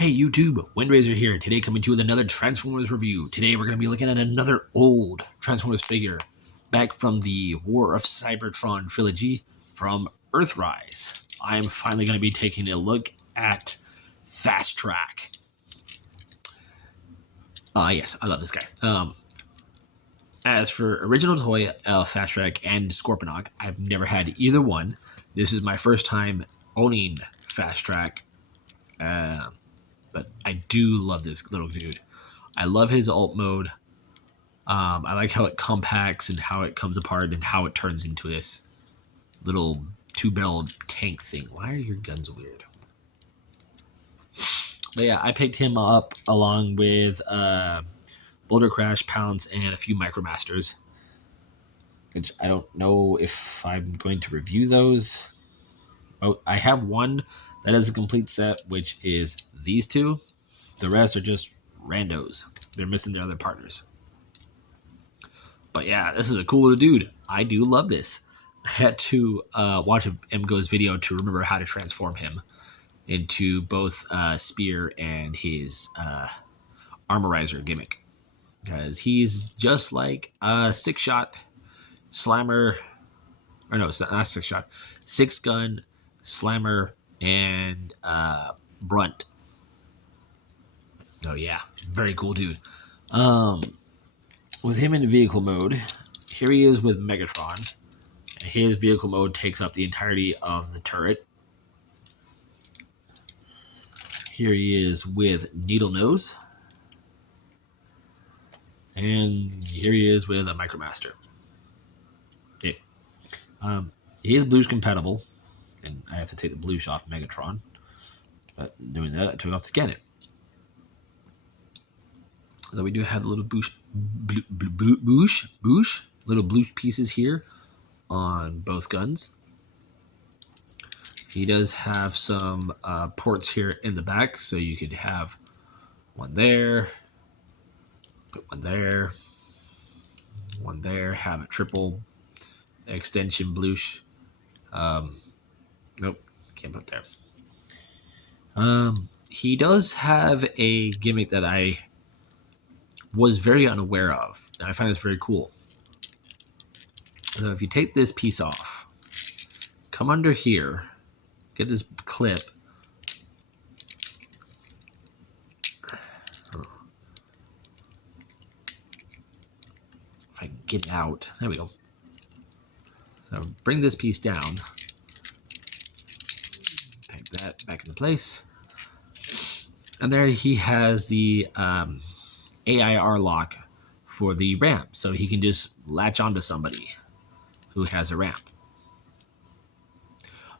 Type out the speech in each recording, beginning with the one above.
Hey YouTube, Windraiser here. Today coming to you with another Transformers review. Today we're going to be looking at another old Transformers figure back from the War of Cybertron trilogy from Earthrise. I'm finally going to be taking a look at Fasttrack. Yes, I love this guy. As for original toy, Fasttrack and Scorponok, I've never had either one. This is my first time owning Fasttrack. But I do love this little dude. I love his alt mode. I like how it compacts and how it comes apart and how it turns into this little two-barreled tank thing. Why are your guns weird? But yeah, I picked him up along with Boulder Crash, Pounce, and a few Micromasters. Which I don't know if I'm going to review those. Oh, I have one that is a complete set, which is these two. The rest are just randos. They're missing their other partners. But yeah, this is a cool little dude. I do love this. I had to watch a MGo's video to remember how to transform him into both Spear and his Armorizer gimmick. Because he's just like a six-shot slammer. Or no, it's not six-shot. Six-gun slammer and brunt. Oh yeah, very cool dude. With him in vehicle mode, here he is with Megatron. And his vehicle mode takes up the entirety of the turret. Here he is with Needle Nose. And here he is with a Micromaster. Okay. He is Blues compatible. And I have to take the Blues off Megatron. But doing that, I took off the Scan It. Though we do have little little blue pieces here on both guns. He does have some ports here in the back, so you could have one there, put one there, have a triple extension bloosh. Nope, can't put there. He does have a gimmick that I was very unaware of, and I find this very cool. So if you take this piece off, come under here, get this clip. If I can get it out, there we go. So bring this piece down, peg that back into place, and there he has the AIR lock for the ramp, so he can just latch onto somebody who has a ramp.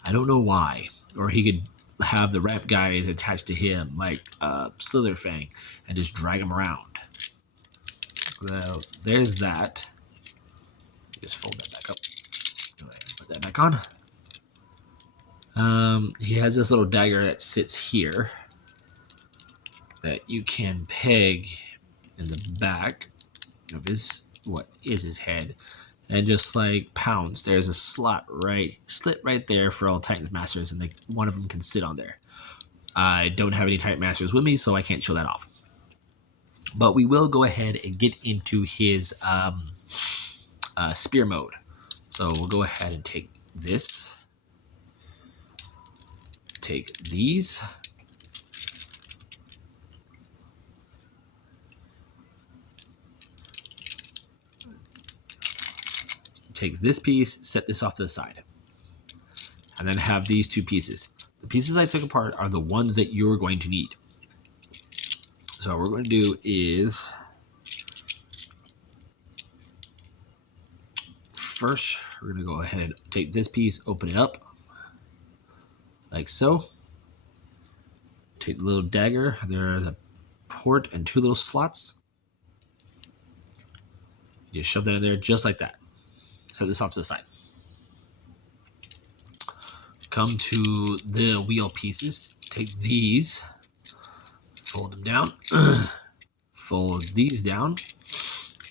I don't know why, or he could have the ramp guy attached to him like Slitherfang and just drag him around. So there's that. Just fold that back up. Go ahead and put that back on. He has this little dagger that sits here that you can peg in the back of his his head, and just like Pounce, there's a slit right there for all Titans Masters, and one of them can sit on there. I don't have any Titan Masters with me, so I can't show that off. But we will go ahead and get into his Spear mode. So we'll go ahead and take this, take these, take this piece, set this off to the side, and then have these two pieces. The pieces I took apart are the ones that you're going to need. So what we're going to do is, first, we're going to go ahead and take this piece, open it up, like so. Take the little dagger. There's a port and two little slots. You just shove that in there just like that. Set this off to the side. Come to the wheel pieces. Take these, fold them down, fold these down,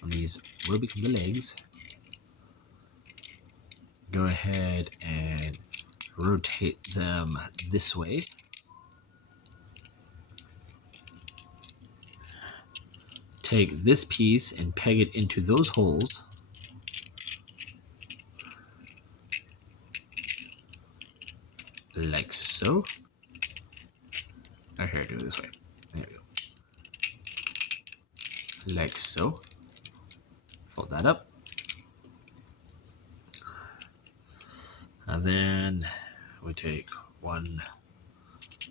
and these will become the legs. Go ahead and rotate them this way. take this piece and peg it into those holes. Like so. Oh, here, do it this way. There we go. Like so. Fold that up. And then we take one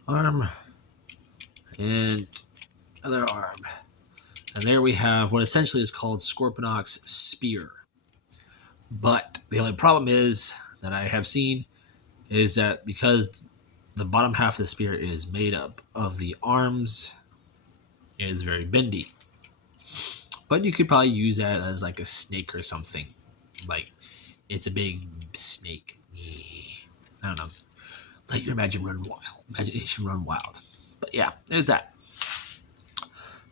arm and another arm. And there we have what essentially is called Scorponok's spear. But the only problem is that I have seen is that because the bottom half of the spear is made up of the arms, it is very bendy. But you could probably use that as like a snake or something. Like it's a big snake. I don't know. Let your imagination run wild. But yeah, there's that.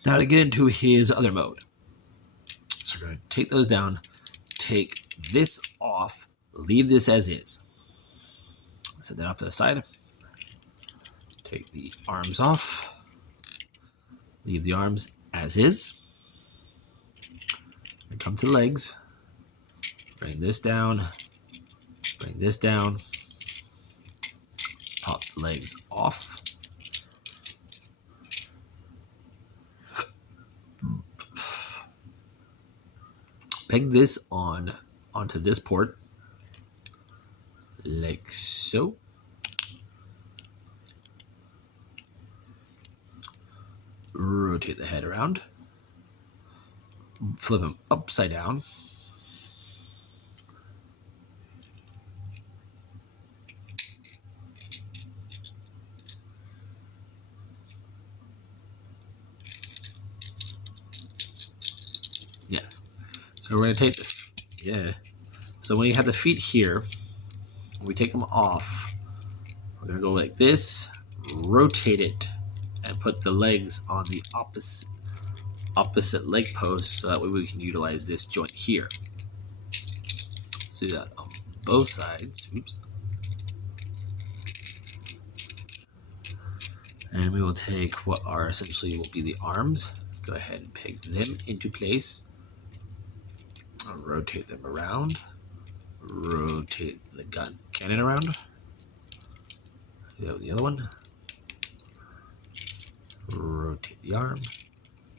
Now to get into his other mode. So we're going to take those down, take this off, leave this as is. Set that off to the side. Take the arms off. Leave the arms as is. And come to the legs. Bring this down. Bring this down. Pop the legs off. Peg this onto this port. Like so. Rotate the head around. Flip him upside down. Yeah. So we're going to take So when you have the feet here, we take them off. We're going to go like this, rotate it, and put the legs on the opposite leg post so that way we can utilize this joint here. So do that on both sides. Oops. And we will take what are essentially will be the arms. Go ahead and peg them into place. I'll rotate them around. Rotate the cannon around. Do that with the other one. Rotate the arm.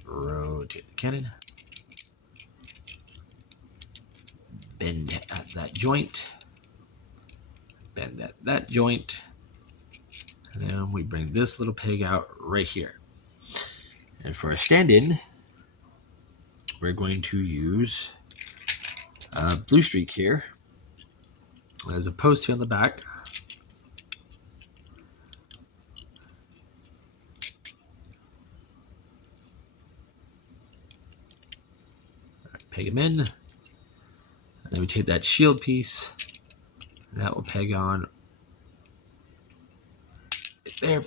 Rotate the cannon. Bend at that joint. Bend at that joint. And then we bring this little peg out right here. And for a stand-in, we're going to use blue streak here. There's a post here on the back. Peg them in. And then we take that shield piece. And that will peg on right there.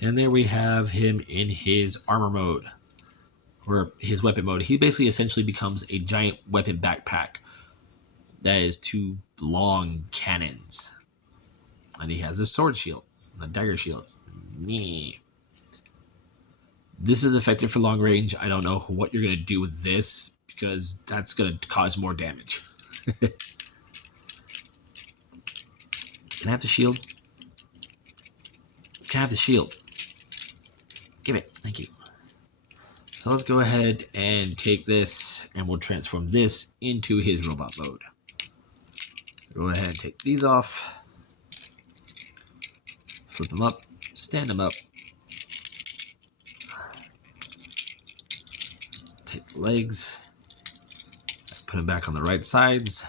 And there we have him in his armor mode. Or his weapon mode. He basically essentially becomes a giant weapon backpack that is two long cannons. And he has a sword shield, a dagger shield. This is effective for long range. I don't know what you're going to do with this because that's going to cause more damage. Can I have the shield? Can I have the shield? Give it. Thank you. So let's go ahead and take this and we'll transform this into his robot mode. Go ahead and take these off. Flip them up. Stand them up. Take the legs. Put them back on the right sides.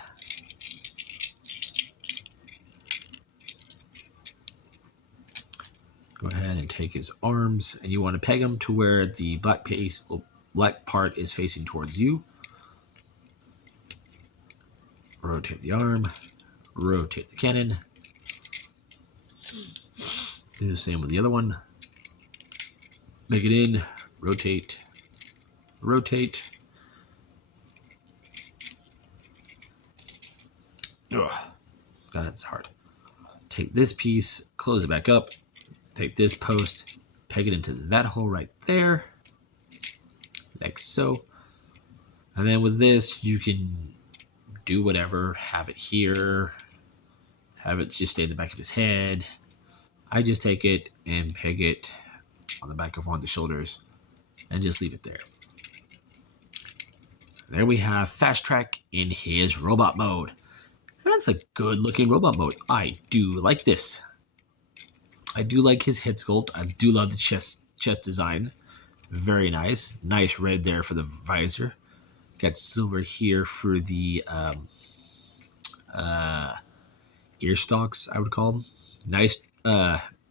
Go ahead and take his arms, and you want to peg them to where the black part is facing towards you. Rotate the arm, rotate the cannon. Do the same with the other one. Make it in, rotate, rotate. Ugh, God, that's hard. Take this piece, close it back up, Take this post, peg it into that hole right there, like so. And then with this, you can do whatever. Have it here. Have it just stay in the back of his head. I just take it and peg it on the back of one of the shoulders and just leave it there. There we have Fasttrack in his robot mode. That's a good looking robot mode. I do like this. I do like his head sculpt. I do love the chest design. Very nice. Nice red there for the visor. Got silver here for the ear stalks, I would call them. Nice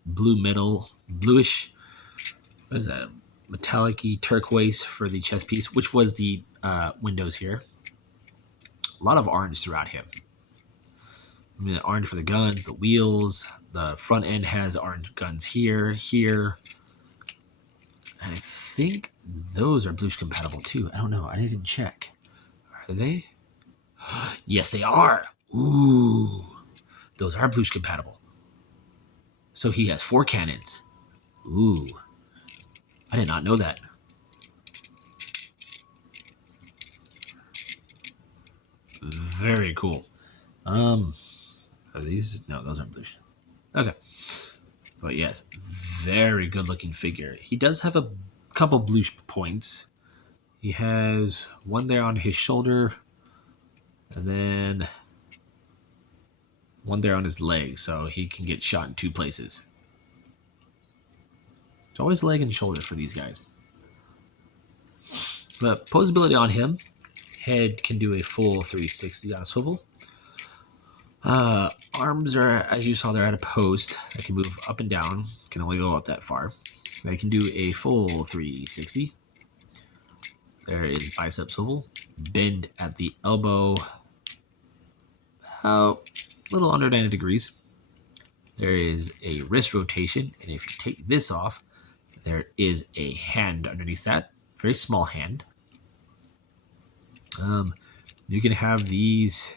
blue metal, bluish. What is that? Metallic-y turquoise for the chest piece, which was the windows here. A lot of orange throughout him. I mean, orange for the guns, the wheels. The front end has orange guns here. And I think those are bluish compatible too. I don't know. I didn't check. Are they? Yes, they are. Ooh. Those are bluish compatible. So he has 4 cannons. Ooh. I did not know that. Very cool. Are these? No, those aren't bluish. Okay. But yes, very good looking figure. He does have a couple bluish points. He has one there on his shoulder, and then one there on his leg, so he can get shot in 2 places. It's always leg and shoulder for these guys. But posability on him, head can do a full 360 on a swivel. Arms are, as you saw, they're at a post. They can move up and down. Can only go up that far. They can do a full 360. There is bicep swivel. Bend at the elbow. About a little under 90 degrees. There is a wrist rotation. And if you take this off, there is a hand underneath that. Very small hand. You can have these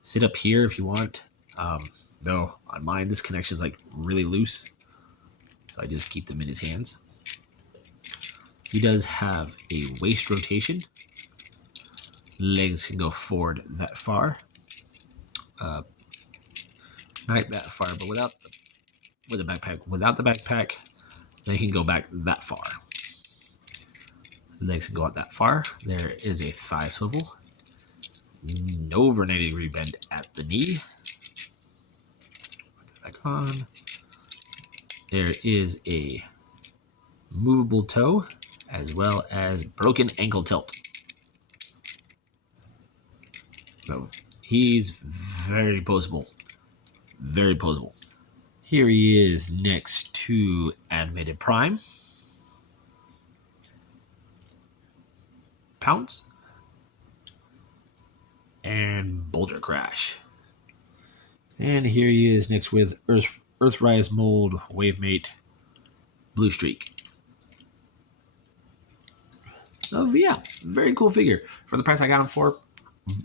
sit up here if you want. Though on mine, this connection is like really loose. So I just keep them in his hands. He does have a waist rotation. Legs can go forward that far. Not that far, but with the backpack. Without the backpack, they can go back that far. Legs can go out that far. There is a thigh swivel. Over 90 degree bend at the knee. Put that back on. There is a movable toe as well as broken ankle tilt. So he's very posable. Very posable. Here he is next to Animated Prime. Pounce. And Boulder Crash. And here he is next with Earthrise Mold Wavemate Blue Streak. So yeah, very cool figure. For the price I got him for,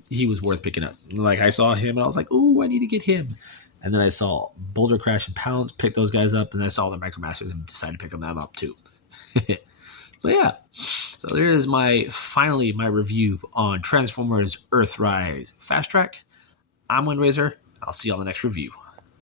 he was worth picking up. Like, I saw him and I was like, ooh, I need to get him. And then I saw Boulder Crash and Pounce, pick those guys up, and I saw the Micromasters and decided to pick them up too. But yeah, so there is my review on Transformers Earthrise Fasttrack. I'm Windrazor. I'll see you on the next review.